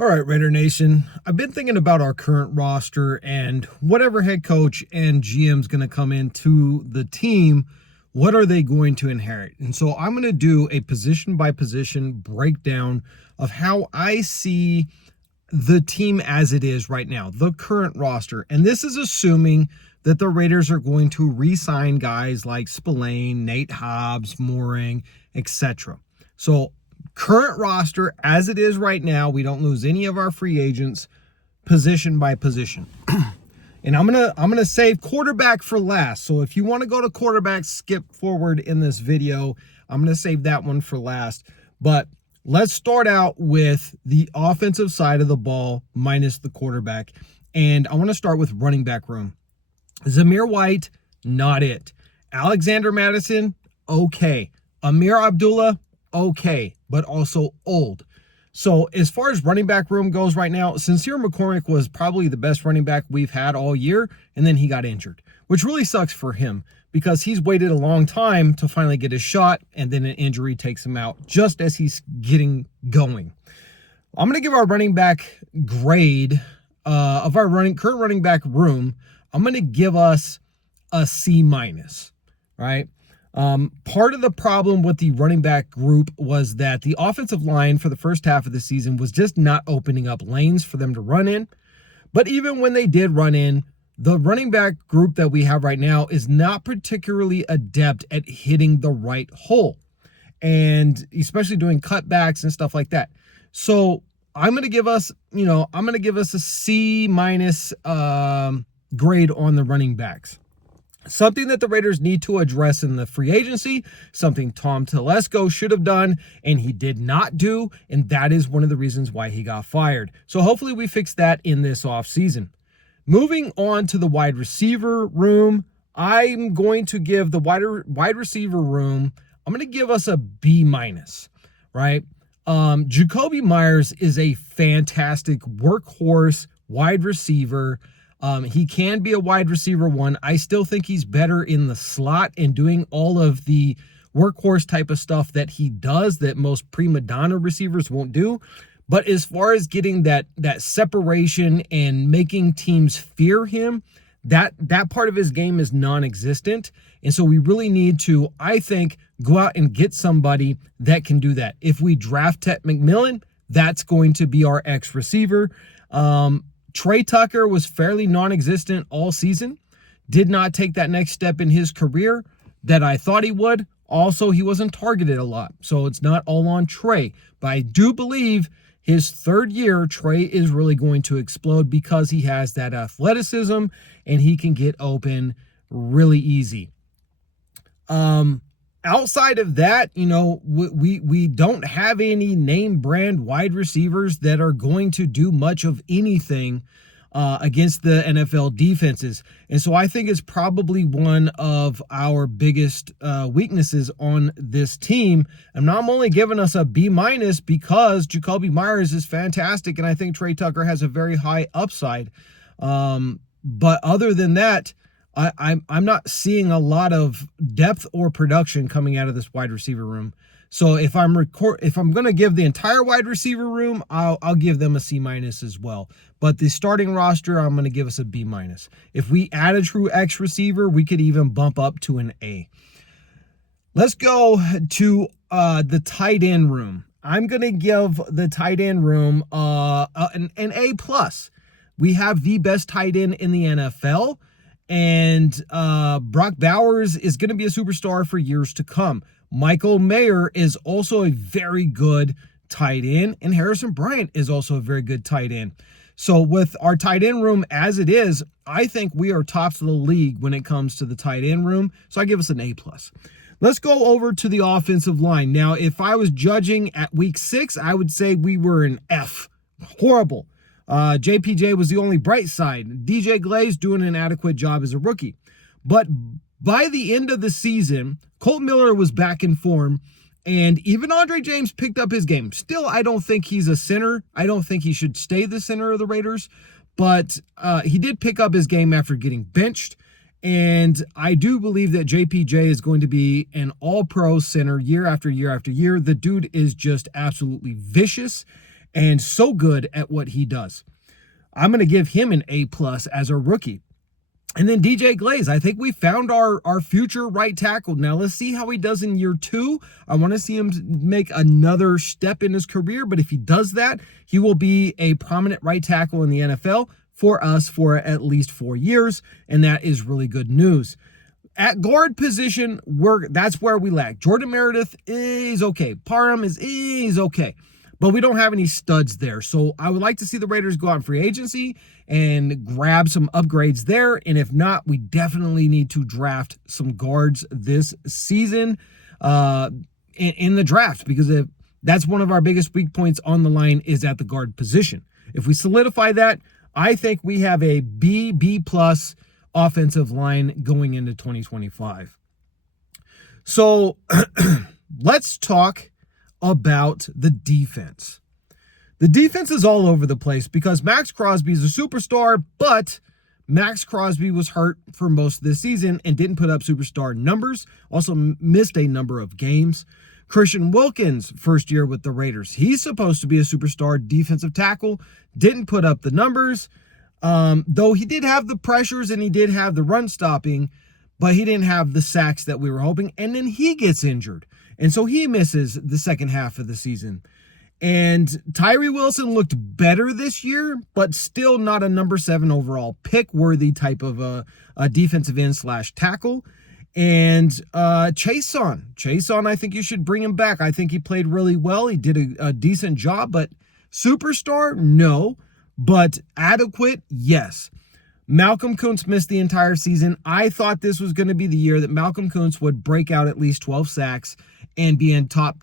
All right, Raider Nation. I've been thinking about our current roster and whatever head coach and GM is going to come into the team, what are they going to inherit? And so I'm going to do a position by position breakdown of how I see the team as it is right now, the current roster. And this is assuming that the Raiders are going to re-sign guys like Spillane, Nate Hobbs, Mooring, etc. So current roster as it is right now, we don't lose any of our free agents position by position. And I'm gonna save quarterback for last. So if you want to go to quarterback, skip forward in this video. I'm gonna save that one for last. But let's start out with the offensive side of the ball minus the quarterback. And I want to start with running back room. Zamir White, not it. Alexander Madison, okay. Amir Abdullah, okay, but also old. So as far as running back room goes right now, Sincere McCormick was probably the best running back we've had all year, and then he got injured, which really sucks for him because he's waited a long time to finally get his shot, and then an injury takes him out just as he's getting going. I'm going to give our running back grade of our current running back room. I'm going to give us a C-, right? Part of the problem with the running back group was that the offensive line for the first half of the season was just not opening up lanes for them to run in. But even when they did run in, the running back group that we have right now is not particularly adept at hitting the right hole, and especially doing cutbacks and stuff like that. So I'm going to give us, a C- grade on the running backs. Something that the Raiders need to address in the free agency, something Tom Telesco should have done, and he did not do, and that is one of the reasons why he got fired. So hopefully we fix that in this offseason. Moving on to the wide receiver room, I'm going to give the wide receiver room, I'm going to give us a B-, right? Jacoby Myers is a fantastic workhorse wide receiver. He can be a wide receiver one. I still think he's better in the slot and doing all of the workhorse type of stuff that he does that most prima donna receivers won't do. But as far as getting that separation and making teams fear him, that part of his game is non-existent. And so we really need to, I think, go out and get somebody that can do that. If we draft Ted McMillan, that's going to be our X receiver. Trey Tucker was fairly non-existent all season. Did not take that next step in his career that I thought he would. Also, he wasn't targeted a lot, so it's not all on Trey. But I do believe his third year, Trey is really going to explode because he has that athleticism and he can get open really easy. Outside of that, we don't have any name brand wide receivers that are going to do much of anything against the NFL defenses. And so I think it's probably one of our biggest weaknesses on this team. And I'm only giving us a B- because Jacoby Myers is fantastic, and I think Trey Tucker has a very high upside. But other than that, I'm not seeing a lot of depth or production coming out of this wide receiver room. So if I'm going to give the entire wide receiver room, I'll give them a C- as well. But the starting roster, I'm going to give us a B-. If we add a true X receiver, we could even bump up to an A. Let's go to the tight end room. I'm going to give the tight end room an A+. We have the best tight end in the NFL. And Brock Bowers is going to be a superstar for years to come. Michael Mayer is also a very good tight end, and Harrison Bryant is also a very good tight end. So with our tight end room as it is, I think we are tops of the league when it comes to the tight end room. So I give us an A+. Let's go over to the offensive line. Now, if I was judging at week 6, I would say we were an F. Horrible. JPJ was the only bright side. DJ Glaze doing an adequate job as a rookie. But by the end of the season, Colt Miller was back in form, and even Andre James picked up his game. Still, I don't think he's a center. I don't think he should stay the center of the Raiders, but he did pick up his game after getting benched, and I do believe that JPJ is going to be an all-pro center year after year after year. The dude is just absolutely vicious. and so good at what he does. I'm going to give him an A+ as a rookie. And then DJ Glaze, I think we found our future right tackle. Now let's see how he does in year 2. I want to see him make another step in his career, but if he does that, he will be a prominent right tackle in the NFL for us for at least 4 years, and that is really good news. At guard position, that's where we lack. Jordan Meredith is okay. Parham is okay. But we don't have any studs there. So I would like to see the Raiders go out in free agency and grab some upgrades there. And if not, we definitely need to draft some guards this season in the draft, because that's one of our biggest weak points on the line is at the guard position. If we solidify that, I think we have a B+ offensive line going into 2025. So let's talk about the defense. The defense is all over the place because Max Crosby is a superstar, but Max Crosby was hurt for most of this season and didn't put up superstar numbers, also missed a number of games. Christian Wilkins, first year with the Raiders, he's supposed to be a superstar defensive tackle, didn't put up the numbers, though he did have the pressures and he did have the run stopping, but he didn't have the sacks that we were hoping, and then he gets injured. And so he misses the second half of the season. And Tyree Wilson looked better this year, but still not a number 7 overall pick worthy type of a defensive end / tackle. And Chason, I think you should bring him back. I think he played really well. He did a decent job, but superstar, no. But adequate, yes. Malcolm Kuntz missed the entire season. I thought this was going to be the year that Malcolm Kuntz would break out at least 12 sacks and be in top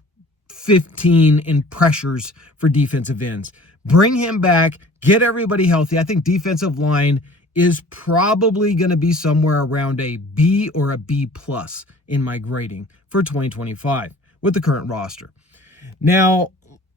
15 in pressures for defensive ends. Bring him back, get everybody healthy. I think defensive line is probably going to be somewhere around a B or a B+ in my grading for 2025 with the current roster. Now,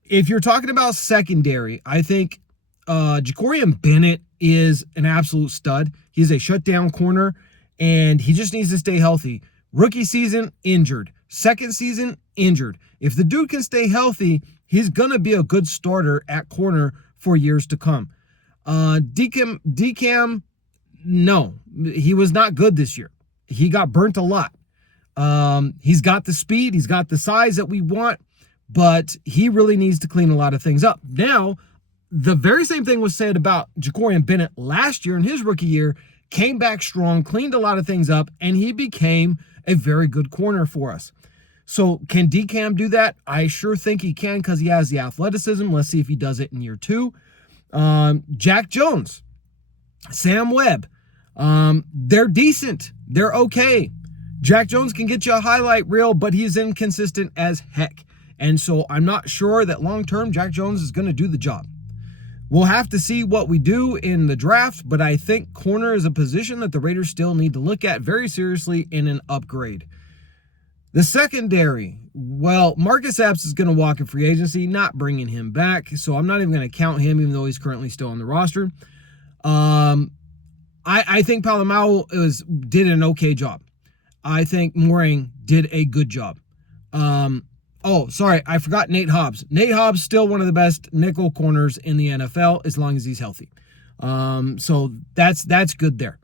if you're talking about secondary, I think Jacorian Bennett is an absolute stud. He's a shutdown corner, and he just needs to stay healthy. Rookie season, injured. Second season, injured. If the dude can stay healthy, he's going to be a good starter at corner for years to come. DCAM, no. He was not good this year. He got burnt a lot. He's got the speed. He's got the size that we want, but he really needs to clean a lot of things up. Now, the very same thing was said about Jacorian Bennett last year in his rookie year, came back strong, cleaned a lot of things up, and he became a very good corner for us. So can DCAM do that? I sure think he can because he has the athleticism. Let's see if he does it in year 2. Jack Jones, Sam Webb, they're decent. They're okay. Jack Jones can get you a highlight reel, but he's inconsistent as heck. And so I'm not sure that long-term Jack Jones is going to do the job. We'll have to see what we do in the draft, but I think corner is a position that the Raiders still need to look at very seriously in an upgrade. The secondary, well, Marcus Epps is going to walk in free agency, not bringing him back, so I'm not even going to count him, even though he's currently still on the roster. I think Palomau did an okay job. I think Moring did a good job. Oh, sorry, I forgot Nate Hobbs. Nate Hobbs still one of the best nickel corners in the NFL as long as he's healthy. So that's good there.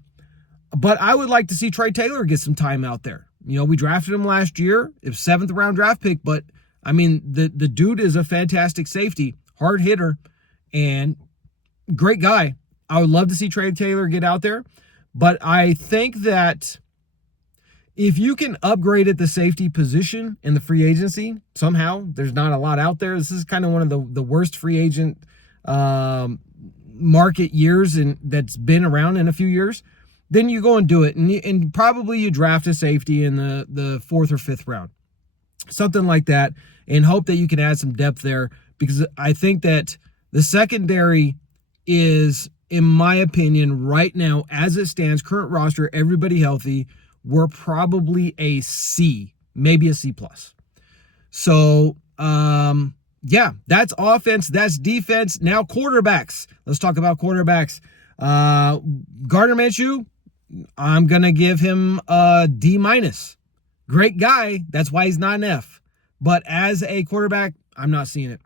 But I would like to see Trey Taylor get some time out there. You know, we drafted him last year. It was 7th round draft pick, but I mean, the dude is a fantastic safety, hard hitter, and great guy. I would love to see Trey Taylor get out there, but I think that if you can upgrade at the safety position in the free agency, somehow, there's not a lot out there. This is kind of one of the worst free agent market years that's been around in a few years. Then you go and do it, and probably you draft a safety in the 4th or 5th round. Something like that, and hope that you can add some depth there, because I think that the secondary is, in my opinion, right now, as it stands, current roster, everybody healthy, we're probably a C, maybe a C+. So, yeah, that's offense, that's defense. Now quarterbacks. Let's talk about quarterbacks. Gardner Minshew, I'm going to give him a D-. Great guy. That's why he's not an F. But as a quarterback, I'm not seeing it.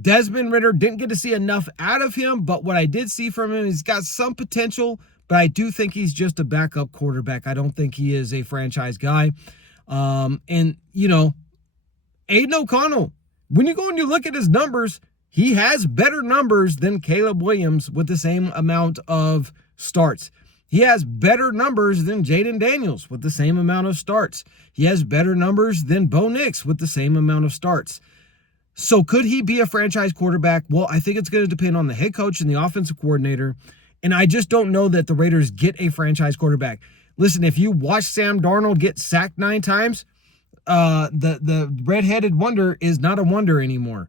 Desmond Ridder, didn't get to see enough out of him, but what I did see from him, he's got some potential, but I do think he's just a backup quarterback. I don't think he is a franchise guy. And, you know, Aiden O'Connell, when you go and you look at his numbers, he has better numbers than Caleb Williams with the same amount of starts. He has better numbers than Jaden Daniels with the same amount of starts. He has better numbers than Bo Nix with the same amount of starts. So could he be a franchise quarterback? Well, I think it's going to depend on the head coach and the offensive coordinator. And I just don't know that the Raiders get a franchise quarterback. Listen, if you watch Sam Darnold get sacked 9 times, the redheaded wonder is not a wonder anymore.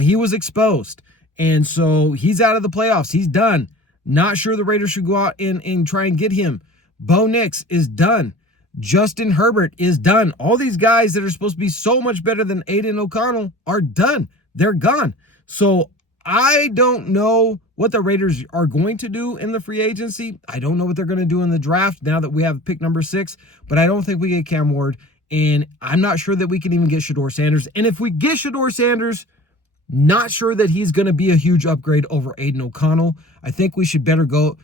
He was exposed. And so he's out of the playoffs. He's done. Not sure the Raiders should go out and try and get him. Bo Nix is done. Justin Herbert is done. All these guys that are supposed to be so much better than Aiden O'Connell are done. They're gone. So I don't know what the Raiders are going to do in the free agency. I don't know what they're going to do in the draft now that we have pick number 6, but I don't think we get Cam Ward, and I'm not sure that we can even get Shedeur Sanders. And if we get Shedeur Sanders, not sure that he's going to be a huge upgrade over Aiden O'Connell. I think we should better go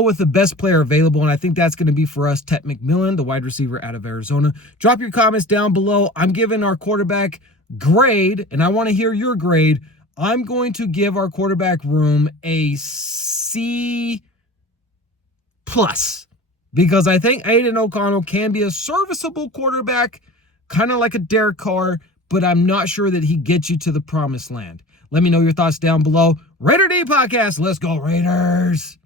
with the best player available, and I think that's going to be for us, Tet McMillan, the wide receiver out of Arizona. Drop your comments down below. I'm giving our quarterback grade, and I want to hear your grade. I'm going to give our quarterback room a C+, because I think Aiden O'Connell can be a serviceable quarterback, kind of like a Derek Carr, but I'm not sure that he gets you to the promised land. Let me know your thoughts down below. Raider D Podcast. Let's go, Raiders.